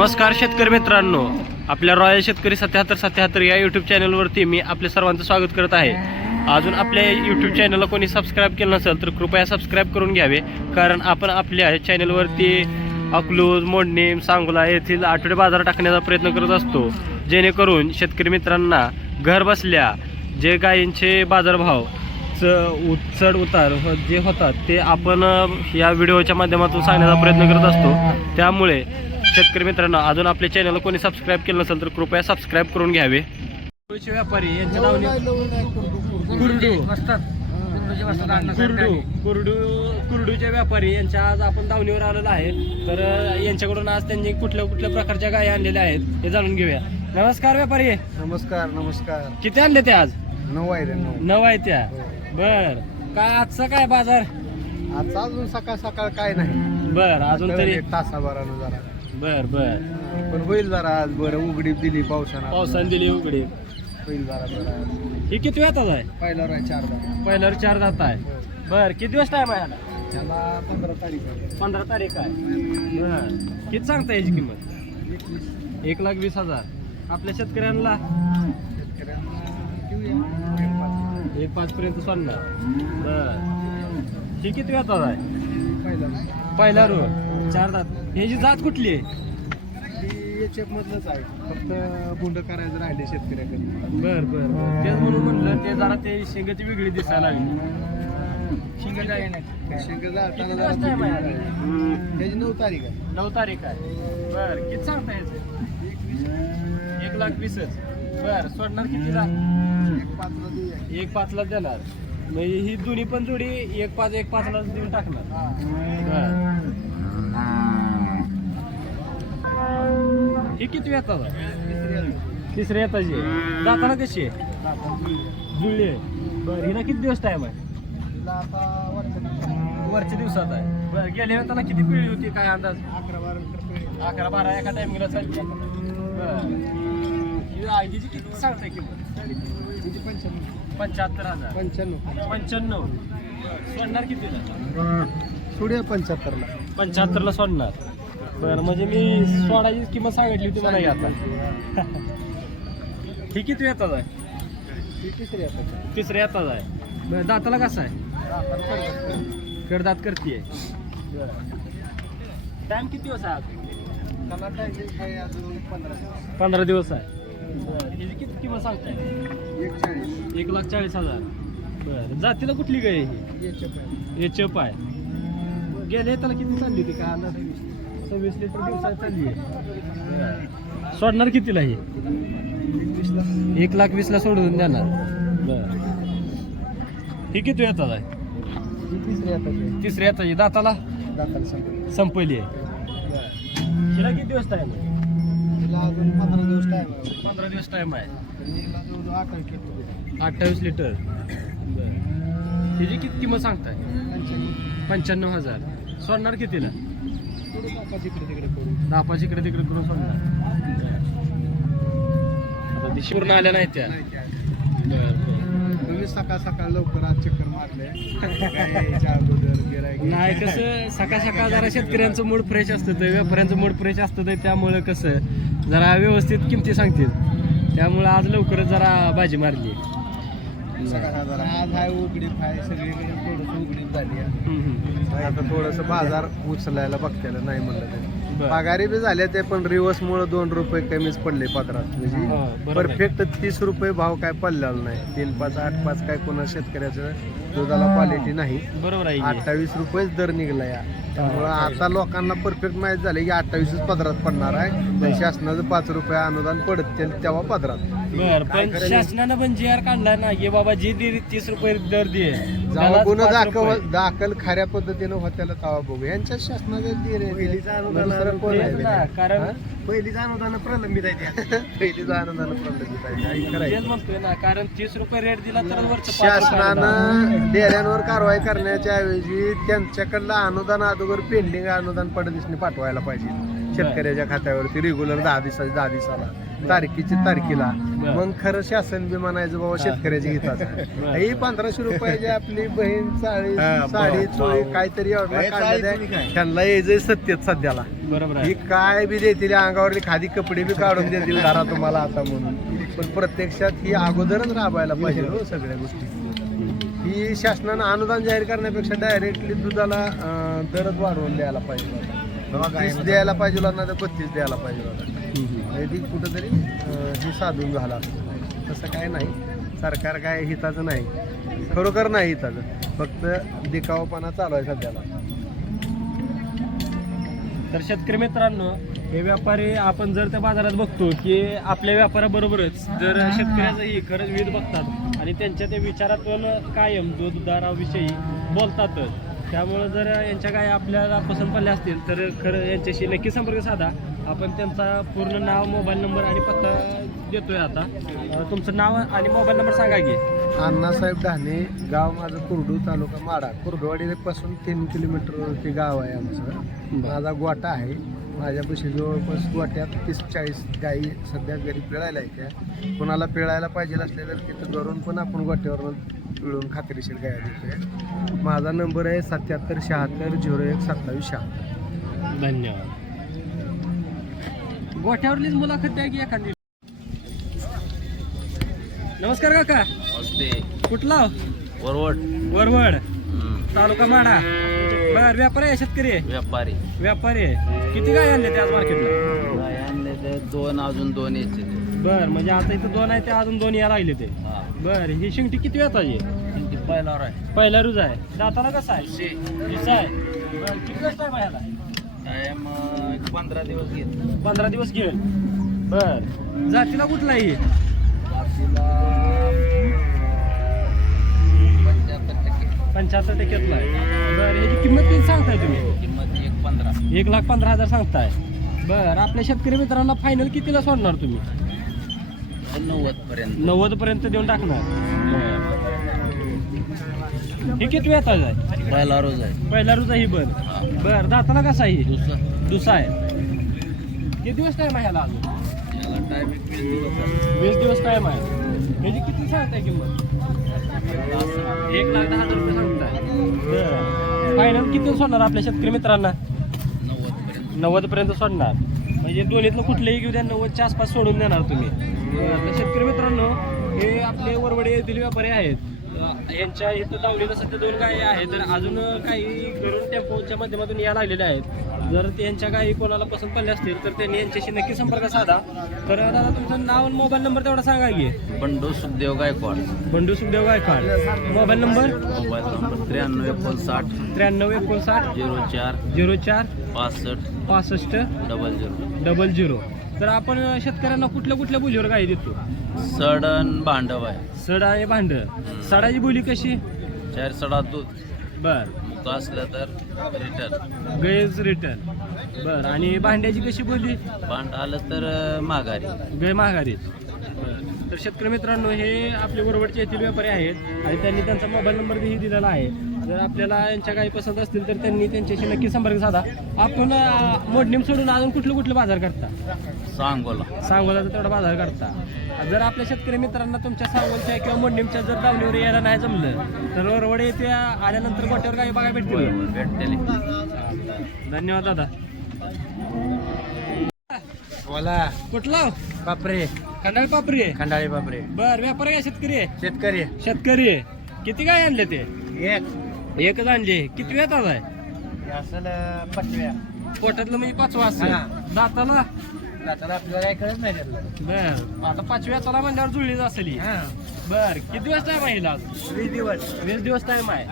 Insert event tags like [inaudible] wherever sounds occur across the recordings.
नमस्कार शेतकरी मित्रांनो. आपल्या रॉयल शेतकरी सत्याहत्तर सत्याहत्तर या यूट्यूब चॅनलवरती मी आपले सर्वांचं स्वागत करत आहे. अजून आपल्या यूट्यूब चॅनलला कोणी सबस्क्राईब केलं नसेल तर कृपया सबस्क्राईब करून घ्यावे. कारण आपण आपल्या चॅनलवरती अकलूज मोडणीम सांगोला येथील आठवडे बाजार टाकण्याचा प्रयत्न करत असतो. जेणेकरून शेतकरी मित्रांना घर बसल्या जे गायींचे बाजारभाव च उ- चढ उतार जे होतात ते आपण या व्हिडिओच्या माध्यमातून सांगण्याचा प्रयत्न करत असतो. त्यामुळे शेतकरी मित्रांनो अजून आपल्या चॅनलला कोणी सबस्क्राईब केलं नसेल तर कृपया सबस्क्राईब करून घ्यावे. कोळीचे व्यापारी यांच्या नावाने कुरडू. कुरडू कुरडू कुरडूचे व्यापारी यांच्या आज आपण दावणीवर आलेलो आहे. तर यांच्याकडून आज त्यांनी कुठल्या कुठल्या प्रकारच्या गायी आणलेल्या आहेत हे जाणून घेऊया. नमस्कार व्यापारी. नमस्कार नमस्कार. किती आणले ते आज? नऊ आहे नऊ. आहे त्या. बर. काय आजचा काय बाजार? आता अजून सकाळ सकाळ काय नाही. बर अजून तरी एक तासाभरानं जरा. बर बर. पण होईल जरा आज बरं उघडी दिली पावसानं पावसाने दिली उघडी होईल जरा बरं ही किती वेळात आहे पहिला राय चार पहिल्यावर चार जात आहे. बर किती दिवस टाइम आहे याला? त्याला पंधरा तारीख आहे. पंधरा तारीख आहे. बर. किती सांगता याची किंमत? एकवीस. एक लाख वीस हजार. आपल्या शेतकऱ्यांना? एक पाच. एक पाच पर्यंत सोडणार. बर. ही किती वेळात आहे पहिला पहिला रो चार दात. ह्याची जात कुठली आहे? मधलंच आहे. फक्त गुंड करायचं राहिले शेतकऱ्याकडे बर बर. तेच म्हणून म्हणलं ते जरा ते शेंगाची वेगळी दिसायला लागली. नाही किती दिवस time आहे? त्याची नऊ तारीख आहे. नऊ तारीख आहे. बर किती सांगता याचे एक लाख वीसच बर सोडणार कितीला एक पाचला एक पाचला देणार. म्हणजे ही दोन्ही पण जोडी एक पाच एक पाचला देऊन टाकणार. हा. बर. ही किती येतात. तिसऱ्या येताची जाताना कशी आहे. जुळली आहे. बर हिला किती दिवस टाइम आहे? वरच्या दिवसात आहे. बर गेल्या वेळेला किती पिळी होती? काय अंदाज? अकरा बारा रुपये अकरा बारा. एका टायमिंगला चालली बर किती सांगताय किंमत? तिची पंच्याण्णव पंच्याहत्तर हजार. पंच्याण्णव. पंच्याण्णव. सोडणार कितीला? थोडी पंच्याहत्तरला. पंच्याहत्तरला सोडणार. बरं म्हणजे मी सोडायची किंमत सांगितली होती मला आता. [laughs] ही किती येतात आहे? ती तिसरी आता तिसऱ्या येतात आहे. बरं दाताला कसं आहे? कडदात करते टाइम किती दिवस आहे आज? त्याला टायमिंग काय अजून पंधरा दिवस. पंधरा दिवस आहे हिची किती किंमत सांगताय? एक चाळीस एक लाख चाळीस हजार. बरं जातीला कुठली गाय आहे ही? रुपये. हे चप आहे गेले त्याला किती चालली होती काय अंदाज सव्वीस लिटर दिवसात चालली आहे. सोडणार कितीला ही? एक लाख वीसला सोडून देणार. बर. ही किती येतात? आहे ही तिसरी आता तिसऱ्या येताची दाताला? दाताला संपली. आहे. हिला किती दिवस टाइम आहे? अजून पंधरा दिवस टाइम आहे. पंधरा दिवस टाइम आहे. अठ्ठावीस लिटर. बर. हिची किती किंमत सांगताय? पंच्याण्णव हजार. सोडणार कितीला? दहा पाच इकडे तिकडे करून सोडणार. आता दिशी पूर्ण आल्या नाहीत त्या. नाही तुम्ही सकाळ सकाळ लवकर आज चक्कर मारले. नाही कसं सकाळ सकाळ जरा शेतकऱ्यांचं मूड फ्रेश असतं ते व्यापाऱ्यांचं मूड फ्रेश असतं ते त्यामुळं कसं जरा व्यवस्थित किमती सांगतील. त्यामुळं आज लवकरच जरा बाजी मारली. आज हाय उघडीप आहे सगळीकडे थोडस उघडीप झाली आहे. हम्म, हम्म. आता थोडस बाजार उचलायला बघतायला नाही म्हणलं ते बरं. पगारी बी झाले ते पण रिवर्स मुळे दोन रुपये कमीच पडले पदरात हा, म्हणजे बरोबर आहे. परफेक्ट तीस रुपये भाव काय पडलेला नाही तीन पाच आठ पाच काय कोणा शेतकऱ्याचं दुधाला क्वालिटी नाही बरोबर आहे की? अठ्ठावीस रुपयेच दर निघला या त्यामुळं आता लोकांना परफेक्ट माहीत झाले की अठ्ठावीसच पदरात पडणार आहे पण शासनाचं पाच रुपये अनुदान पडत तेव्हा पदरात बर पण? शासनानं पण जी आर काढला ना की बाबा जी दे तीस रुपये दर दे जेव्हा त्यालाच गुन्हा पाच दाखल रुपये. दाखल खऱ्या पद्धतीनं होत्याला तेव्हा बघू यांच्या शासनाचं दे रे. दुसरं कोण आहे? तेच ना, कारण हा? पहिलीच अनुदान प्रलंबित आहे त्या. [laughs] पहिलीच आनंदानं प्रलंबित आहे. म्हणतोय ना कारण तीस रुपये रेट दिला तर वरचं पाच रुपये आलं. शासनानं डेऱ्यांवर कारवाई करण्याच्या ऐवजी त्यांच्याकडलं अनुदान अगोदर पेंडिंग अनुदान पडदिशनी पाठवायला पाहिजे. शेतकऱ्याच्या खात्यावरती रेग्युलर दहा दिवसाची दहा दिवसाला. तारखेची तारखेला. मग खरं शासन बी म्हणायचं बाबा [laughs] बरं. आहे. ही पंधराशे रुपयाची आपली बहीण साडी साडी चोळी. काहीतरी? त्यांना यायचंय सत्यच सध्याला. बरोबर ही काय बी देतील अंगावरली खादी कपडे बी काढून देतील घरा तुम्हाला आता म्हणून. पण प्रत्यक्षात ही अगोदरच राबायला पाहिजे हो सगळ्या गोष्टी. ही शासनानं अनुदान जाहीर करण्यापेक्षा डायरेक्टली दुधाला दरच वाढवून द्यायला पाहिजे. द्यायला पाहिजे नाही तर बत्तीस द्यायला पाहिजे वैदिक ती कुठंतरी हे साधून झाला तसं काय नाही. सरकार काय हिताचं नाही. खरोखर नाही हिताचं. फक्त दिखावपणा चालू आहे सध्याला. तर शेतकरी मित्रांनो हे व्यापारी आपण जर त्या बाजारात बघतो की आपल्या व्यापाराबरोबरच जर शेतकऱ्याचंही खरंच विध बघतात आणि त्यांच्या त्या विचारातून कायम दूध बोलतातच. त्यामुळं जर यांच्या काय आपल्याला पसंत पडल्या असतील तर खरं यांच्याशी नक्की संपर्क साधा. आपण त्यांचा पूर्ण नाव मोबाईल नंबर आणि पत्ता देतोय आता. अं, तुमचं नाव आणि मोबाईल नंबर सांगा की. अण्णासाहेब धाने गाव माझं कुर्डू तालुका माडा कुर्डवाडी पासून तीन किलोमीटरवरती गाव आहे आमचं. माझा गोटा आहे. माझ्यापाशी जवळपास गोट्यात तीस चाळीस गाई सध्या घरी पिळायला येत्या कोणाला पिळायला पाहिजे असले तर तिथं घरून पण आपण गोट्यावरून पिळून खात्रीशीर गाया देतोय. माझा नंबर आहे सत्याहत्तर शहात्तर झिरो एक सत्तावीस शहा धन्यवाद. गोठ्यावरलीच मुलाखत द्या की एखादी. नमस्कार काका. नमस्ते. कुठला वरवड. हम्म. तालुका माडा बर व्यापारी आहे शेतकरी. आहे? व्यापारी. व्यापारी आहे. किती गाय आणले ते आज मार्केटला? गाय आणले ते दोन अजून दोन यायचे ते. बर म्हणजे आता इथं दोन आहे ते अजून दोन या लागले ते. हा. बर ही शिंगटी किती वेताची किती पहिल्यावर आहे. पहिला रुज आहे. दाताला कसा आहे? आहे. बर किती वेळ आहे? टाइम एक पंधरा दिवस घेत. पंधरा दिवस घेऊन बर. जातीला कुठला आहे? ही? पंच्याहत्तर टक्के. पंच्याहत्तर टक्क्यातला आहे. बर ह्याची किंमत किती सांगताय तुम्ही? किंमत एक पंधरा. एक लाख पंधरा हजार सांगताय. बर आपल्या शेतकरी मित्रांना फायनल कितीला सोडणार तुम्ही? नव्वद पर्यंत. नव्वद पर्यंत देऊन टाकणार. हे. किती वेताच आहे? पहिला रोज आहे. पहिला रुजा ही बर. हा. बर दाताला कसा आहे? ही? दुसरं. दुसरा आहे. किती दिवस टाइम आहे ह्याला अजून? वीस दिवस आहे. वीस दिवस टाइम आहे. ह्याची किती सांगताय किंमत? एक लाख दहा हजार रुपये सांगताय फायनल किती सोडणार आपल्या शेतकरी मित्रांना? नव्वद पर्यंत नव्वद पर्यंत सोडणार. म्हणजे दोन्हीतलं कुठलंही घेऊ द्या नव्वदच्या आसपास सोडून देणार तुम्ही. तर शेतकरी मित्रांनो हे आपले वरवडे येथील व्यापारी आहेत. यांच्या इथं दावणीला सध्या दोन गायी आहेत. तर अजून काही घरून टेम्पोच्या माध्यमातून या लागलेल्या आहेत. जर ते यांच्या गायी कोणाला पसंत पडल्या असतील तर त्यांनी यांच्याशी नक्की संपर्क साधा. तर दादा तुमचं नाव आणि मोबाईल नंबर तेवढा सांगा की. Bandu Sukhdev Gaikwad. Bandu Sukhdev Gaikwad. Mobile number mobile number त्र्याण्णव एकोणसाठ. त्र्याण्णव एकोणसाठ. झिरो चार. झिरो चार. पासष्ट. पासष्ट. Double zero. Double zero. तर आपण शेतकऱ्यांना कुठल्या कुठल्या बोलीवर गाई देतो? सडन भांडव आहे सड आहे भांड. सडाची बोली कशी? चार सडा दूध. बर. मुक असलं तर रिटर्न गैज रिटर्न बर आणि भांड्याची कशी बोली भांड आलं तर अं, माघारी. गै माघारीत तर शेतकरी मित्रांनो हे आपले बरोबरचे येथील व्यापारी आहेत आणि त्यांनी त्यांचा मोबाईल नंबर दिलेला आहे. जर आपल्याला यांच्या काही पसंत असतील तर त्यांनी त्यांच्याशी नक्की संपर्क साधा. आपण मोडणीम सोडून अजून कुठले कुठले बाजार करता? सांगोला. सांगोलाचा तेवढा बाजार करता. जर आपल्या शेतकरी मित्रांना तुमच्या सांगोलच्या किंवा मोडणीमच्या जर दावणीवर यायला नाही जमलं तर वरवडे येथे आल्यानंतर गोट्यावर काही बघायला भेटतील. भेटते धन्यवाद दादा. बोला. कुठला? बापरे. खंडाळी पापरी आहे. खंडाळी बापरे बर व्यापारी आहे शेतकरी आहे? शेतकरी शेतकरी आहे. किती काय आणले ते? एक. एकच आणले. किती वेळात आहे असेल पाचव्या. पोटातलं म्हणजे पाचवा असं हा. दाताला? आता आपल्याला कळत नाही त्यातलं बर. आता पाचव्या चला म्हणल्यावर जुळलीच असेल ही. बर. किती दिवस टाइम आहे हिला अजून? वीस दिवस. वीस दिवस टाइम आहे.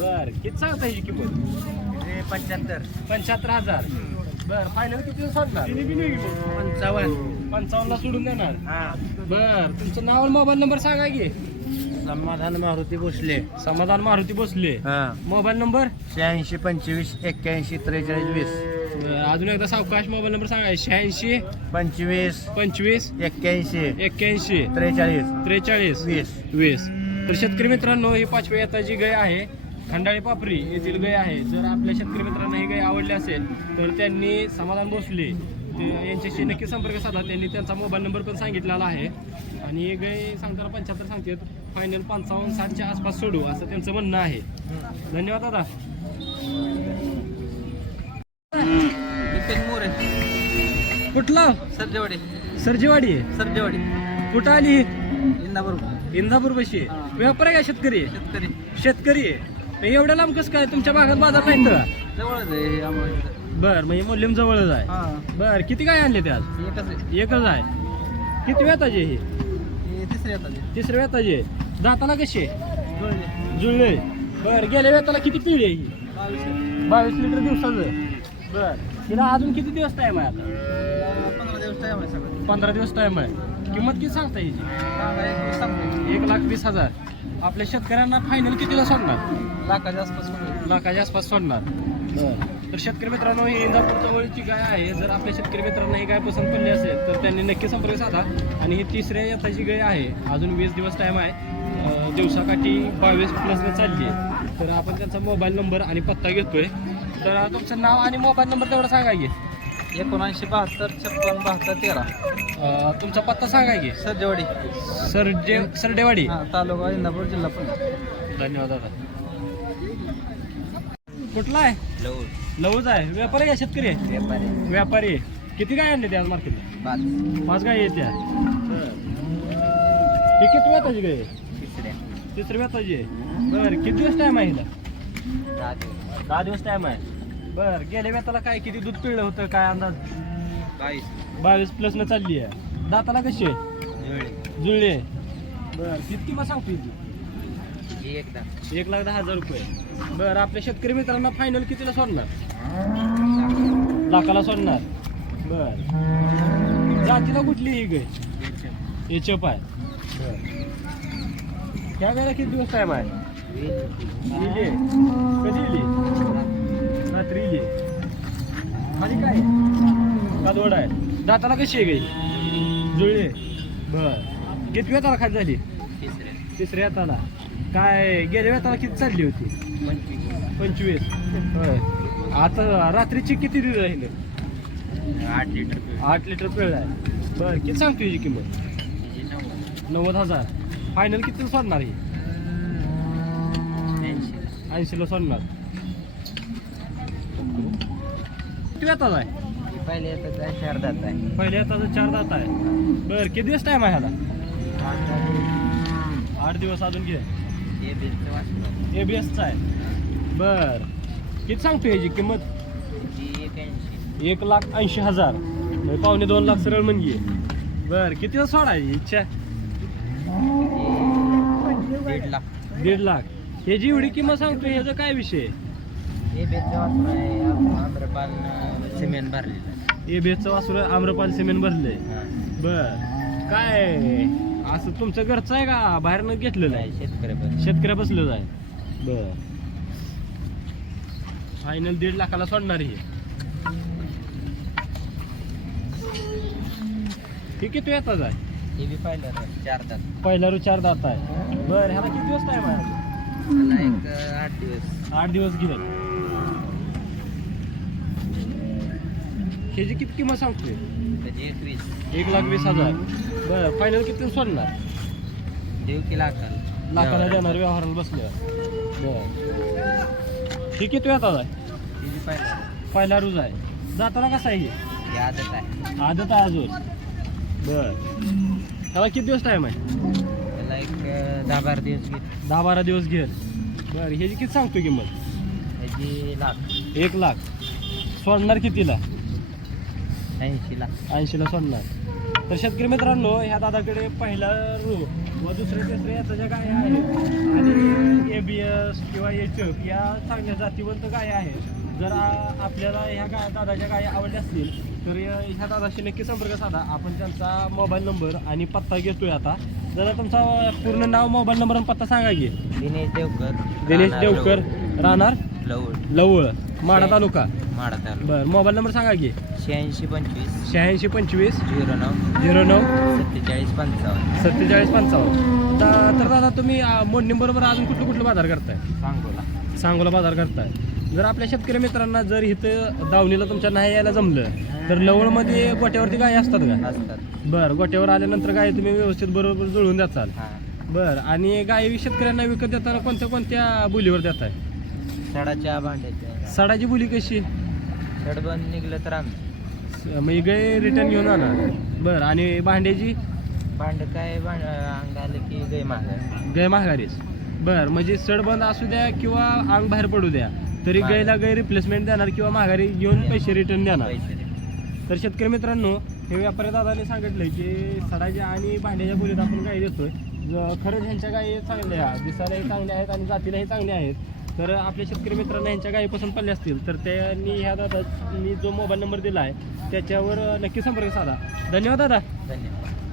बर. किती सांगता ह्याची किंमत? पंच्याहत्तर. पंच्याहत्तर हजार. बर. फायनल किती दिवस पंचावन्न. पंचावन्नला सोडून देणार. हा. बर. तुमचं नाव आणि मोबाईल नंबर सांगा की. समाधान मारुती भोसले. समाधान मारुती बसले हा. Mobile number? शहाऐंशी पंचवीस एक्क्याऐंशी त्रेचाळीस वीस. अजून एकदा सावकाश मोबाईल नंबर सांगा. शहाऐंशी पंचवीस पंचवीस एक्क्याऐंशी एक्क्याऐंशी त्रेचाळीस त्रेचाळीस वीस. वीस. तर शेतकरी मित्रांनो ही पाचव्या येताची गाय आहे. खंडाळी पापरी येथील गाय आहे. जर आपल्या शेतकरी मित्रांना ही गाय आवडली असेल तर त्यांनी समाधान भोसले. ते यांच्याशी नक्की संपर्क साधा. त्यांनी त्यांचा मोबाईल नंबर पण सांगितलेला आहे. आणि ही गाय सांगताना पंच्याहत्तर सांगतात. फायनल पंचावन्न साठच्या आसपास सोडू असं त्यांचं म्हणणं आहे. धन्यवाद दादा. मोरे. कुठला? सरजेवाडी. सरजेवाडी. आहे सरजेवाडी. कुठं आली इंदापूर. इंदापूर बशी व्यापार आहे का शेतकरी? आहे? शेतकरी. शेतकरी. आहे मग एवढ्या लांब कसं काय? तुमच्या भागात बाजार नाही तर? जवळच आहे आम्हाला इथं. बर म्हणजे मोल्यम जवळच आहे. हा. बर किती काय आणले ते आज? एकच आहे. एकच आहे. किती वेताचे हे? तिसरे येतात. तिसऱ्या वेताचे दाताला कसे? जुळले. जुळले. बर गेल्या वेताला किती पिढी आहे ही? बावीस आहे. बावीस लिटर दिवसाचं. बर. तिला अजून किती दिवस टाइम आहे आता? पंधरा दिवस टाइम आहे सगळं. पंधरा दिवस आहे. किंमत किती सांगता सांगा एक दिवस सांगतो. एक लाख वीस हजार. आपल्या शेतकऱ्यांना फायनल कितीला सोडणार? लाखाच्या आसपास. लाखाच्या आसपास सोडणार. तर शेतकरी मित्रांनो ही इंदापूर जवळची गाय आहे. जर आपल्या शेतकरी मित्रांना ही गाय पसंत पडली असेल तर त्यांनी नक्की संपर्क साधा. आणि ही तिसऱ्या येताची गाय आहे. अजून वीस दिवस टाईम आहे. दिवसाकाठी बावीस प्लसने चालली आहे. तर आपण त्यांचा मोबाईल नंबर आणि पत्ता घेतोय. तर तुमचं नाव आणि मोबाईल नंबर तेवढा सांगा की. एकोणऐंशी बहात्तर छप्पन बहात्तर तेरा. तुमचा पत्ता सांगा की. सरजेवाडी सरजे सरडेवाडी. तालुका इंदापूर जिल्हा पण. धन्यवाद दादा. कुठला आहे? लवड लवच आहे. व्यापारी आहे शेतकरी आहे? व्यापारी व्यापारी आहे. किती काय आणले ते आज मार्केटला? पाच. पाच गाय येत्या. हे किती वेताची? तिसऱ्या तिसरी. वेताची आहे. बरं किती दिवस टाइम आहे हिला? दहा दिवस. दहा दिवस टाइम आहे. बरं गेल्या वेताला काय किती दूध पिळलं होतं? काय अंदाज? बावीस. बावीस प्लस न चालली आहे. दाताला कशी आहे? जुळले. जुळली आहे. बरं किती किंमत सांगतो हिची? ही एकदा एक लाख दहा हजार रुपये. बरं आपल्या शेतकरी मित्रांना फायनल कितीला सोडणार? लाखाला सोडणार. बर. जातीला कुठली ही गाय हे चप आहे. त्या गायला किती दिवस टाइम आहे? इली कधी इली रात्री इली खाली काय? कादवड आहे. दाताला कशी आहे गाई जुळले बर. किती वेताला खाली झाली? तिसऱ्या. तिसऱ्या हाताला काय गेल्या वेताला किती चालली होती? पंचवीस. होय. आता रात्रीची किती दिवस राहिले? आठ लिटर आठ लिटर पिळ आहे. बरं किती सांगतो याची किंमत? नव्वद हजार. फायनल कितीला सोडणार ही? ऐंशी ऐंशीला सोडणार. किती वेताचा आहे पहिले येतात आहे चार दात आहे. पहिल्या हाताचा चार दात आहे. बरं किती दिवस टाइम आहे ह्याला? आठ दिवस अजून घे. हे बेस्ट वाचलं ए बी एसचा आहे. बर. किती सांगतो याची किंमत? एक लाख ऐंशी हजार. पावणे दोन लाख सरळ म्हणजे. बर कितीला सोडायची इच्छा दीड लाख दीड लाख. हे जी एवढी किंमत सांगतो ह्याचा काय विषय? सिमेंट भरलेलं ए बेचं वासुर. आम्रपाल सिमेंट भरले बर. काय? असं तुमचं घरचं आहे का? बाहेरनं घेतलेलं आहे? शेतकरी शेतकऱ्या बसलेलं आहे. बर. फायनल दीड लाखाला सोडणार ही. हे किती येतात आहे? हे बी पाहिलं चार दात. पहिला रू चार दात आहे. बर ह्याला किती दिवस टाइम आहे एक आठ दिवस. आठ दिवस गेले ह्याची किती किंमत सांगतोय? त्याची एकवीस. एक लाख वीस हजार. बरं फायनल किती सोडणार? देऊ की लाखाला लाखाला देणार व्यवहाराला बसले. बरं. हे किती येतात आहे? पाहिलं पहिला रूज आहे. जाताना कसा आहे हे? हे आदत आहे. आदत आहे अजून. बर. त्याला किती दिवस टाइम आहे? त्याला एक अं, दहा बारा दिवस घेत दहा बारा दिवस घेल बरं ह्याची किती सांगतो किंमत? त्याची लाख. एक लाख. सोडणार कितीला? ऐंशी लाख ऐंशीला सोडणार. तर शेतकरी मित्रांनो ह्या दादाकडे पहिला रो व दुसऱ्या तिसऱ्या याचा ज्या गाय आहेत आणि ए बी एस किंवा एच एफ या चांगल्या जातीवंत गाय आहेत. जर आपल्याला ह्या गा दादाच्या गाय आवडल्या असतील तर ह्या दादाशी नक्की संपर्क साधा. आपण त्यांचा मोबाईल नंबर आणि पत्ता घेतोय आता. जरा तुमचा पूर्ण नाव मोबाईल नंबर आणि पत्ता सांगा की. दिनेश देवकर. दिनेश देवकर. राहणार? लवड लवळ. माडा तालुका. माडा तालुका. बरं मोबाईल नंबर सांगा की. शहाऐंशी पंचवीस. शहाऐंशी पंचवीस. झिरो नऊ. झिरो नऊ. सत्तेचाळीस पंचावन्न. सत्तेचाळीस पंचावन्न. दा- तर दादा तुम्ही मोडणीबरोबर अजून कुठलं कुठलं बाजार करताय? सांगोला. सांगोला बाजार करताय. जर आपल्या शेतकरी मित्रांना जर इथं दावणीला तुमच्या नाही यायला जमलं तर लवळमध्ये गोट्यावरती गाय असतात का? असतात. बरं गोट्यावर आल्यानंतर गाय तुम्ही व्यवस्थित बरोबर जुळवून द्याचाल हा. बरं आणि गाय शेतकऱ्यांना विकत देताना कोणत्या कोणत्या बोलीवर देताय? सडाच्या भांड्याच्या सडाची बोली कशी? सडबंद निघलं तर आम्ही. म्हणजे गाय रिटर्न घेऊन आणा. बरं आणि भांड्याची? भांड काय भांड अंग आलं की गै माग गाय महागारीच बरं म्हणजे सड बंद असू द्या किंवा अंग बाहेर पडू द्या तरी माघारी. गायला गाय रिप्लेसमेंट देणार किंवा माघारी घेऊन पैसे रिटर्न देणार. पैसे तर शेतकरी मित्रांनो हे व्यापारी दादाने सांगितलं की सडाच्या आणि भांड्याच्या बोलीत आपण गाई देतोय. ज- खरंच ह्यांच्या गायी चांगल्या दिसायलाही चांगल्या आहेत आणि जातीलाही चांगल्या आहेत. तर आपल्या शेतकरी मित्रांना यांच्या गायी पसंत पडल्या असतील तर त्यांनी ह्या दादा मी जो मोबाईल नंबर दिला आहे त्याच्यावर नक्की संपर्क साधा. धन्यवाद दादा. धन्यवाद.